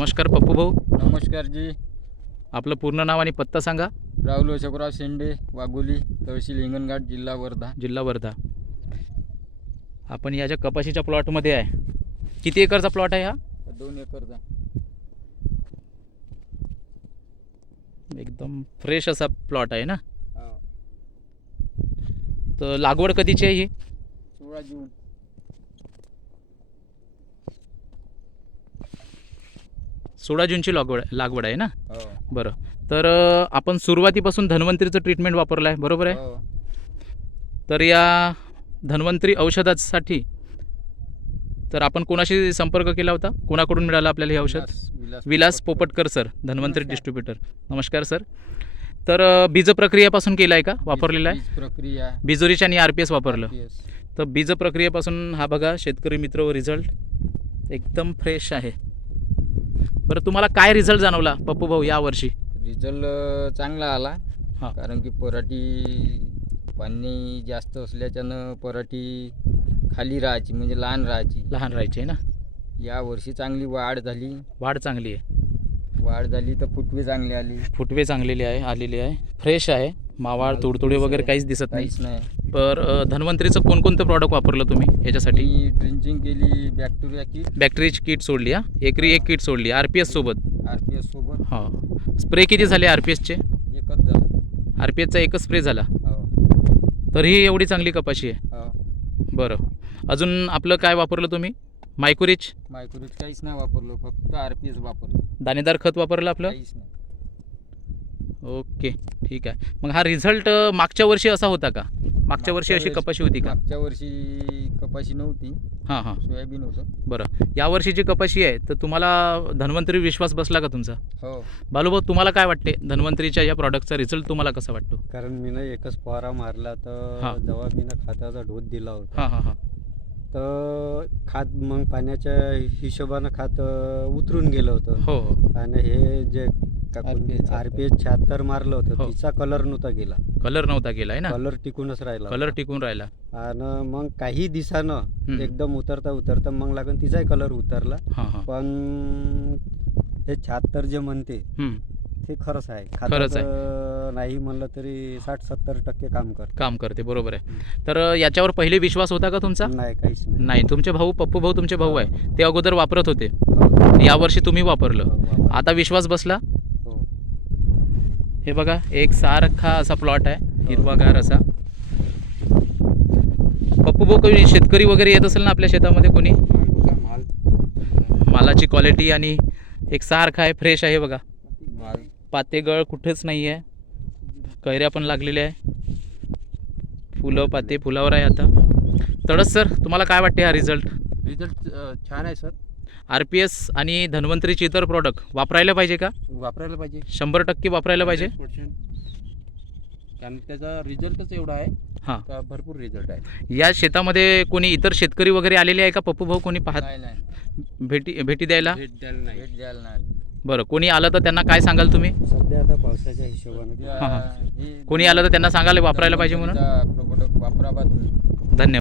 नमस्कार पप्पू भाऊ. नमस्कार जी. आपलं पूर्ण नाव आणि पत्ता सांगा. राहुल अशोकराव शेंडे वाघोली तहसील हिंगणघाट जिल्हा वर्धा. जिल्हा वर्धा. आपण या ज्या कपाशीच्या प्लॉटमध्ये आहे किती एकरचा प्लॉट आहे हा? दोन एकरचा. एकदम फ्रेश असा प्लॉट आहे ना. तर लागवड कधीची आहे ही? सोळा जून. सोळा जूनची लागवड लागवड आहे ना? हो. बरं. तर आपण सुरुवातीपासून धन्वंतरीचं ट्रीटमेंट वापरलं आहे बरोबर आहे? हो. तर या धन्वंतरी औषधासाठी तर आपण कोणाशी संपर्क केला होता? कोणाकडून मिळालं आपल्याला हे औषध? विलास- पोपटकर. सर धन्वंतरी. डिस्ट्रीब्युटर नमस्कार सर. तर बीज प्रक्रियेपासून केलं आहे का? वापरलेलं आहे? प्रक्रिया. बिजोरीच्या आणि आर पी एस वापरलं. तर बीज प्रक्रियेपासून हा बघा शेतकरी मित्र रिझल्ट एकदम फ्रेश आहे. बरं तुम्हाला काय रिझल्ट जाणवला पप्पू भाऊ यावर्षी रिझल्ट अं, चांगला आला. हा. कारण की पराठी पाणी जास्त असल्याच्यानं पराठी खाली राहायची म्हणजे लहान राहायची. लहान राहायचे ना? या वर्षी चांगली वाढ झाली. वाढ चांगली आहे. वाढ झाली तर फुटवे चांगली आली. फुटवे चांगलेली आहे आलेली आहे. फ्रेश आहे. मावाळ तुडतुडे वगैरे काहीच दिसत नाही. काहीच नाही. पर अ, धन्वंतरीचं कोणकोणतं प्रॉडक्ट वापरलं तुम्ही याच्यासाठी ड्रिंचिंग केली बॅक्टेरिया किट बॅक्टेरियाची किट सोडली हा? एकरी एक किट सोडली. आर पी एस सोबत? आर पी एस सोबत. हां. स्प्रे किती झाले आर पी एसचे एकच झालं. आर पी एसचा एकच स्प्रे झाला? हो. तरीही एवढी चांगली कपाशी आहे? हो. बरं. अजून आपलं काय वापरलं तुम्ही? मायक्रोरिच मायक्रोज काहीच नाही वापरलो फक्त आर पी एस वापरलो. दाणेदार खत वापरलं आपलं? काहीच नाही. ओके ठीक आहे. मग हा रिझल्ट मागच्या वर्षी असा होता का? मागच्या वर्षी अशी कपाशी होती का? मागच्या वर्षी कपाशी नव्हती. हां हां. सोयाबीन होतं. बरं. या वर्षी जी कपाशी आहे तर तुम्हाला धन्वंतरी विश्वास बसला का तुमचा? हो. बालूभाऊ तुम्हाला काय वाटते? धन्वंतरीच्या या प्रॉडक्टचा रिझल्ट तुम्हाला कसा वाटतो? कारण मी ना एकच फवारा मारला हा. तर जेव्हा मी ना खताचा डोस दिला होता हां हां हां. तर खात मग पाण्याच्या हिशोबानं खात अं, उतरून गेलं होतं. हो हो. आणि हे जे RPS आर पी एस शहात्तर मारलं हो. होतं तिचा कलर नव्हता गेला. कलर नव्हता गेला आहे ना? कलर टिकूनच राहिला कलर टिकून राहिला. आणि मग काही दिसानं हम्म. एकदम उतरता उतरता मग लागून तिचाही कलर उतरला. हां हां. पण हे शहात्तर जे म्हणते हम्म. ते खरंच आहे. खरंच खताचं नाही म्हणलं तरी साठ सत्तर टक्के काम कर काम करते बरोबर आहे. तर अ, याच्यावर पहिले विश्वास होता का तुमचा? नाही काहीच नाही. नाही तुमचे भाऊ पप्पू भाऊ तुमचे भाऊ आहे. ते अगोदर वापरत होते. हो. यावर्षी तुम्ही वापरलं. हो. आता विश्वास बसला? हे बघा एक सारखा असा प्लॉट आहे हिरवागार असा. पप्पू भाऊ कोणी शेतकरी वगैरे येत असेल ना आपल्या शेतामध्ये कोणी? मालाची क्वालिटी आणि एक सारखा आहे फ्रेश आहे बघा. माल पातेगळ कुठेच नाही आहे. कैऱ्या पण लागलेल्या आहे. फुलं पाते फुलावर आहे आता. तडस सर तुम्हाला काय वाटते हा रिझल्ट रिझल्ट छान आहे सर आर पी एस आणि धन्वंतरीचे इतर प्रॉडक्ट वापरायला पाहिजे का? वापरायला पाहिजे. शंभर टक्के वापरायला पाहिजे? 100%. कारण त्याचा रिझल्टच एवढा आहे हां. का भरपूर रिझल्ट आहे. या शेतामध्ये कोणी इतर शेतकरी वगैरे आलेले आहे का? पप्पू भाऊ कोणी पाहत? नाही नाही. भेटी भेटी द्यायला? भेट द्यायला नाही. भेट द्यायला नाही. बरं कोणी आलं तर त्यांना काय सांगाल तुम्ही? सध्या आता पावसाच्या हिशोबाने. हा, हा. हे- कोणी आलं तर त्यांना सांगाल वापरायला पाहिजे म्हणून? वापरा तुम्ही